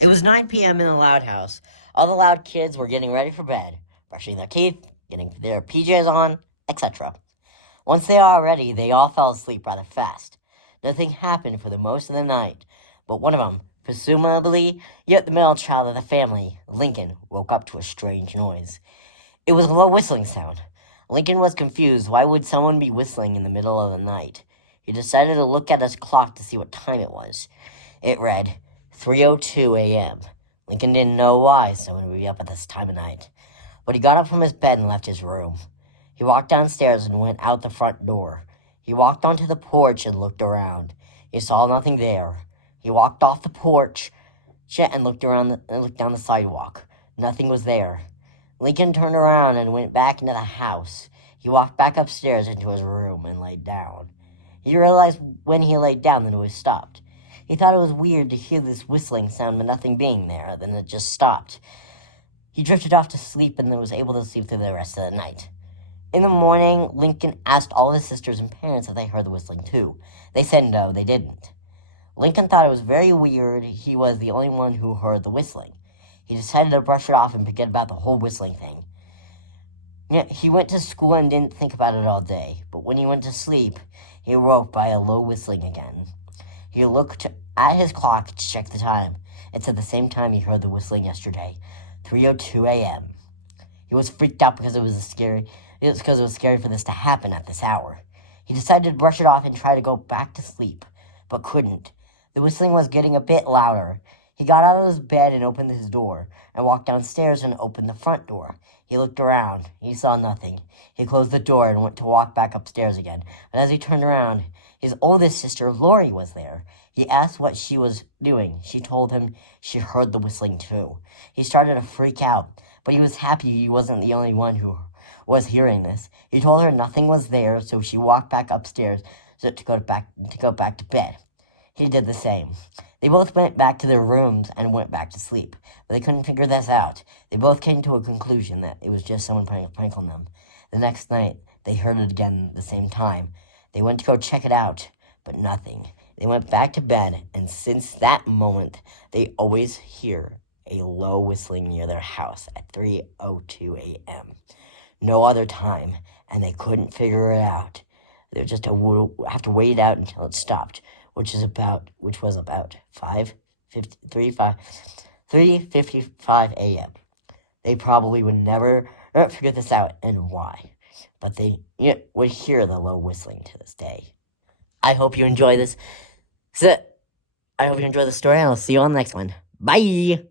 It was 9 p.m. in the Loud House. All the Loud kids were getting ready for bed, brushing their teeth, getting their PJs on, etc. Once they are ready, they all fell asleep rather fast. Nothing happened for the most of the night, but one of them, presumably yet the middle child of the family, Lincoln, woke up to a strange noise. It was a low whistling sound. Lincoln was confused. Why would someone be whistling in the middle of the night? He decided to look at his clock to see what time it was. It read 3:02 a.m. Lincoln didn't know why someone would be up at this time of night, but he got up from his bed and left his room. He walked downstairs and went out the front door. He walked onto the porch and looked around. He saw nothing there. He walked off the porch and looked down the sidewalk. Nothing was there. Lincoln turned around and went back into the house. He walked back upstairs into his room and laid down. He realized when he laid down the noise stopped. He thought it was weird to hear this whistling sound but nothing being there, then it just stopped. He drifted off to sleep and then was able to sleep through the rest of the night. In the morning, Lincoln asked all his sisters and parents if they heard the whistling too. They said no, they didn't. Lincoln thought it was very weird he was the only one who heard the whistling. He decided to brush it off and forget about the whole whistling thing. He went to school and didn't think about it all day, but when he went to sleep, he woke by a low whistling again. He looked at his clock to check the time. It said the same time he heard the whistling yesterday, 3:02 a.m. He was freaked out because it was scary for this to happen at this hour. He decided to brush it off and try to go back to sleep, but couldn't. The whistling was getting a bit louder. He got out of his bed and opened his door, and walked downstairs and opened the front door. He looked around. He saw nothing. He closed the door and went to walk back upstairs again. But as he turned around, his oldest sister, Lori, was there. He asked what she was doing. She told him she heard the whistling too. He started to freak out, but he was happy he wasn't the only one who was hearing this. He told her nothing was there, so she walked back upstairs to go back to bed. He did the same. They both went back to their rooms and went back to sleep, but they couldn't figure this out. They both came to a conclusion that it was just someone playing a prank on them. The next night, they heard it again at the same time. They went to go check it out, but nothing. They went back to bed, and since that moment, they always hear a low whistling near their house at 3:02 a.m. No other time, and they couldn't figure it out. They would just have to wait it out until it stopped, which was about 3:55 a.m. They probably would never figure this out and why, but they would hear the low whistling to this day. I hope you enjoy this. I hope you enjoy the story, and I'll see you on the next one. Bye!